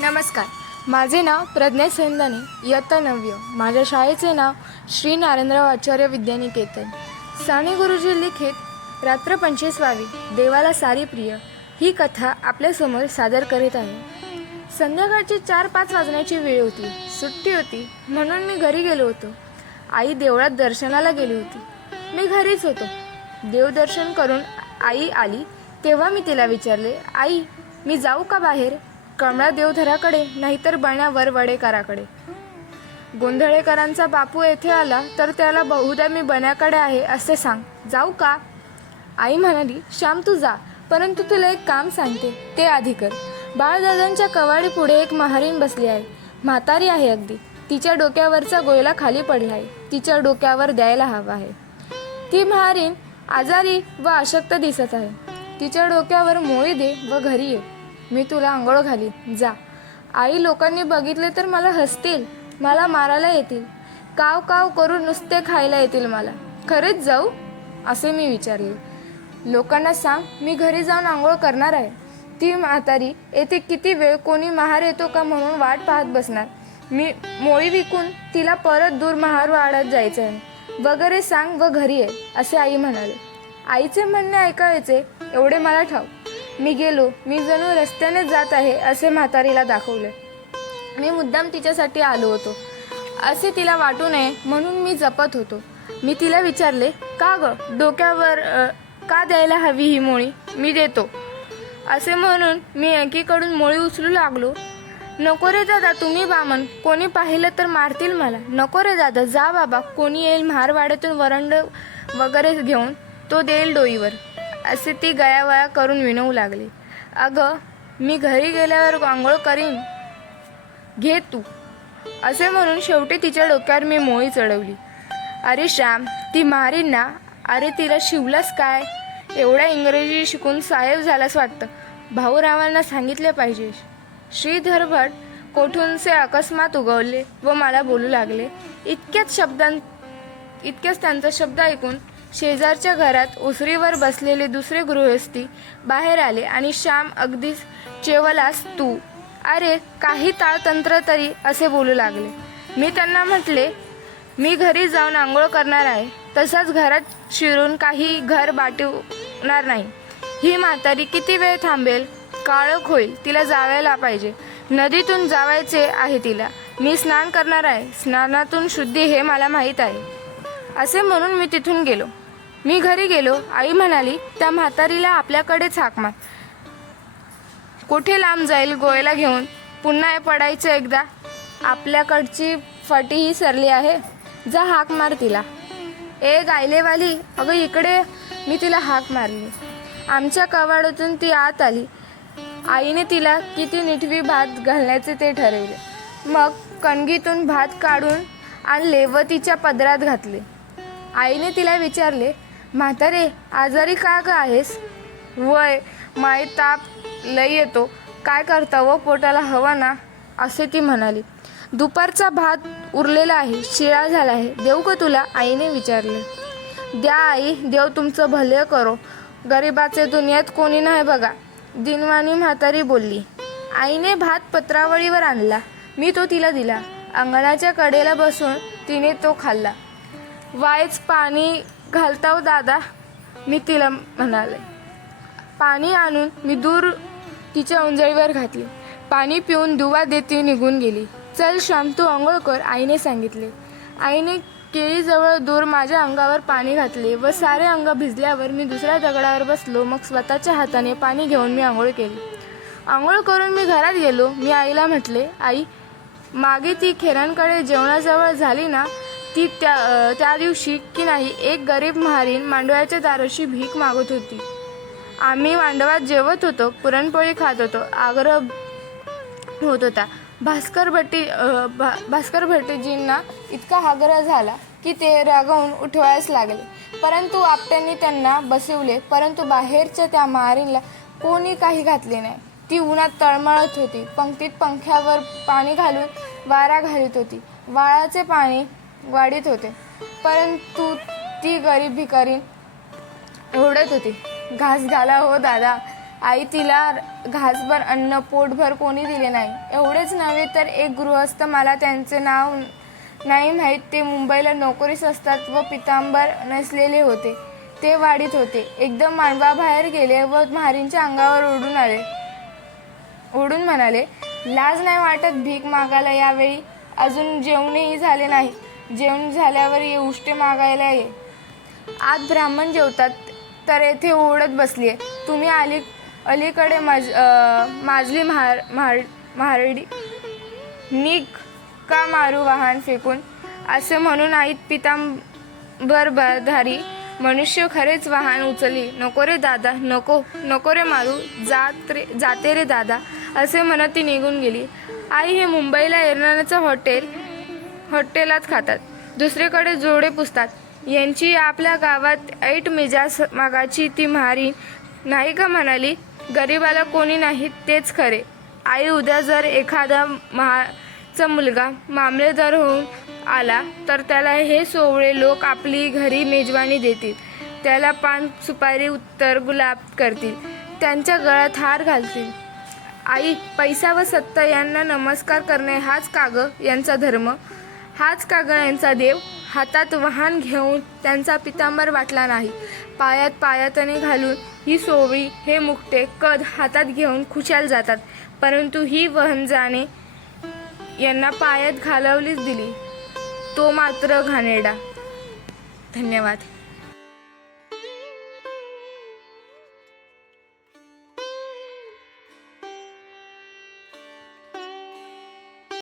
नमस्कार. माझे नाव प्रज्ञा सेंदाने इयत्ता नवव्य माझ्या शाळेचे नाव श्री नारायणराव आचार्य विद्यानिकेतन. साने गुरुजी लिखित रात्र पंचवीसवावी. देवाला सारी प्रिय ही कथा आपल्यासमोर सादर करीत आहे. संध्याकाळची चार पाच वाजण्याची वेळ होती. सुट्टी होती म्हणून मी घरी गेलो होतो. आई देवळात दर्शनाला गेली होती. मी घरीच होतो. देवदर्शन करून आई आली. तेव्हा मी तिला विचारले आई मी जाऊ का बाहेर? कमळा देवधराकडे नाहीतर बण्यावर वडेकराकडे. गोंधळेकरांचा बापू येथे आला तर त्याला बहुधा मी बण्याकडे आहे असे सांग. जाऊ का? आई म्हणाली श्याम तू जा परंतु तुला एक काम सांगते ते आधी कर. बाळदादांच्या कवाडी पुढे एक महारीण बसली आहे. म्हातारी आहे अगदी. तिच्या डोक्यावरचा गोयला खाली पडला आहे. तिच्या डोक्यावर द्यायला हवा आहे. ती महारीण आजारी व अशक्त दिसत आहे. तिच्या डोक्यावर मोळी दे व घरी ये. मी तुला आंघोळ घाली जा. आई लोकांनी बघितले तर मला हसतील. मला मारायला येतील. काव काव करून नुसते खायला येतील मला. खरेच जाऊ? असे मी विचारले. लोकांना सांग मी घरी जाऊन आंघोळ करणार आहे. ती म्हातारी येथे किती वेळ कोणी महार येतो का म्हणून वाट पाहत बसणार? मी मोळी विकून तिला परत दूर महार वाढत जायचं आहे वगैरे सांग व घरी ये असे आई म्हणाले. आईचे म्हणणे ऐकायचे एवढे मला ठाऊ मी गेलो. मी जणू रस्त्याने जात आहे असे म्हातारीला दाखवले. मी मुद्दाम तिच्यासाठी आलो होतो. असे तिला वाटू नये म्हणून मी जपत होतो. मी तिला विचारले का ग? डोक्यावर का द्यायला हवी ही मोळी? मी देतो. असे म्हणून मी एकीकडून मोळी उचलू लागलो. नको रे दादा तुम्ही बामन कोणी पाहिलं तर मारतील मला. नको रे दादा जा बाबा. कोणी येईल महारवाड्यातून वरंड वगैरे घेऊन. तो देईल डोईवर. असे ती गयावया करून विनवू लागली. अगं मी घरी गेल्यावर आंघोळ करीन. घे तू. असे म्हणून शेवटी तिच्या डोक्यावर मी मोळी चढवली. अरे श्याम ती मारीन ना? अरे तिला शिवलास काय? एवढ्या इंग्रजी शिकून साहेब झालास वाटतं. भाऊरावांना सांगितले पाहिजे. श्रीधर भट कोठूनसे अकस्मात उगवले व मला बोलू लागले. इतक्याच शब्दां इतक्याच त्यांचा शब्द ऐकून शेजारच्या घरात उसरीवर बसलेले दुसरे गृहस्थी बाहेर आले आणि श्याम अगदीच चेवलास तू. अरे काही ताळतंत्र तरी असे बोलू लागले. मी त्यांना म्हटले मी घरी जाऊन आंघोळ करणार आहे. तसाच घरात शिरून काही घर बाटवणार नाही. ही म्हातारी किती वेळ थांबेल? काळोख होईल तिला जावायला पाहिजे. नदीतून जावायचे आहे तिला. मी स्नान करणार आहे. स्नानातून शुद्धी हे मला माहीत आहे. असे म्हणून मी तिथून गेलो. मी घरी गेलो. आई म्हणाली त्या म्हातारीला आपल्याकडेच हाक मार. कुठे लांब जाईल गोयला घेऊन? पुन्हा पडायचं एकदा. आपल्याकडची फटीही सरली आहे. जा हाक मार तिला. ए गायलेवाली अगं इकडे मी तिला हाक मारली. आमच्या कवाडातून ती आत आली. आईने तिला किती निठवी भात घालण्याचे ते ठरवले. मग कणगीतून भात काढून आणले व तिच्या पदरात घातले. आईने तिला विचारले म्हातारे आजारी का ग आहेस? वय माय ताप लय येतो. काय करता व पोटाला हवा ना? असे ती म्हणाली. दुपारचा भात उरलेला आहे शिळा झाला आहे. देऊ का तुला? आईने विचारले. द्या आई देव तुमचं भले करो. गरिबाचे दुनियेत कोणी नाही बघा. दिनवाणी म्हातारी बोलली. आईने भात पत्रावळीवर आणला. मी तो तिला दिला. अंगणाच्या कडेला बसून तिने तो खाल्ला. वायच पाणी घालताव दादा. मी तिला म्हणाले. पाणी आणून मी दूर तिच्या उंजळीवर घातले. पाणी पिऊन दुवा देती निघून गेली. चल श्याम तू आंघोळ कर आईने सांगितले. आईने केळीजवळ दूर माझ्या अंगावर पाणी घातले व सारे अंग भिजल्यावर मी दुसऱ्या दगडावर बसलो. मग स्वतःच्या हाताने पाणी घेऊन मी आंघोळ केली. आंघोळ करून मी घरात गेलो. मी आईला म्हटले आई मागे ती खेरांकडे जेवणाजवळ झाली ना ती त्या त्या दिवशी की नाही एक गरीब महारीन मांडव्याच्या दाराशी भीक मागत होती. आम्ही मांडवात जेवत होतो पुरणपोळी खात होतो आग्रह होत होता. भास्कर भट्टी भा भास्कर भट्टीजींना इतका आग्रह झाला की ते रागावून उठवायस लागले. परंतु आपट्यांनी त्यांना बसवले परंतु बाहेरच्या त्या मारीला कोणी काही घातले नाही. ती उन्हात तळमळत होती. पंक्तीत पंख्यावर पाणी घालून वारा घालीत होती. वाळाचे पाणी वाढीत होते. परंतु ती गरीब भिकारी ओरडत होती. घास घाला हो दादा. आई तिला घासभर अन्न पोटभर कोणी दिले नाही. एवढेच नव्हे तर एक गृहस्थ मला त्यांचे नाव नाही माहीत. ते मुंबईला नोकरीस असतात व पितांबर नसलेले होते. ते वाढीत होते. एकदम मांडवाबाहेर गेले व म्हारींच्या अंगावर ओढून आले. ओढून म्हणाले लाज नाही वाटत भीक मागायला यावेळी? अजून जेवणही झाले नाही. जेवण झाल्यावर ये उष्टे मागायला ये. आत ब्राह्मण जेवतात तर येथे ओढत बसली आहे तुम्ही अली अलीकडे मज माजली महार महार महारडी. निक का मारू वाहन फेकून? असे म्हणून आईत पितांबरधारी मनुष्य खरेच वाहन उचलली नको रे दादा नको नको रे मारू. जात रे जाते रे दादा असे म्हणत ती निघून गेली. आई हे मुंबईला येणाऱ्याचं हॉटेल हॉटेलात खातात. दुसरीकडे जोडे पुसतात. यांची आपल्या गावात ऐट मिजाज मागाची ती म्हारी. नाही का म्हणाली? गरिबाला कोणी नाही तेच खरे. आई उद्या जर एखादा महाचा मुलगा मामलेदार होऊन आला तर त्याला हे सोवळे लोक आपली घरी मेजवानी देतील. त्याला पान सुपारी उत्तर गुलाब करतील. त्यांच्या गळ्यात हार घालतील. आई पैसा व सत्ता यांना नमस्कार करणे हाच काग यांचा धर्म. हाच कागळ्यांचा देव? हातात वाहन घेऊन त्यांचा पितांबर वाटला नाही. पायात पायातने घालून ही सोवळी हे मुकटे कद हातात घेऊन खुशाल जातात. परंतु ही वहन जाणे यांना पायात घालवलीच दिली. तो मात्र घाणेरडा. धन्यवाद.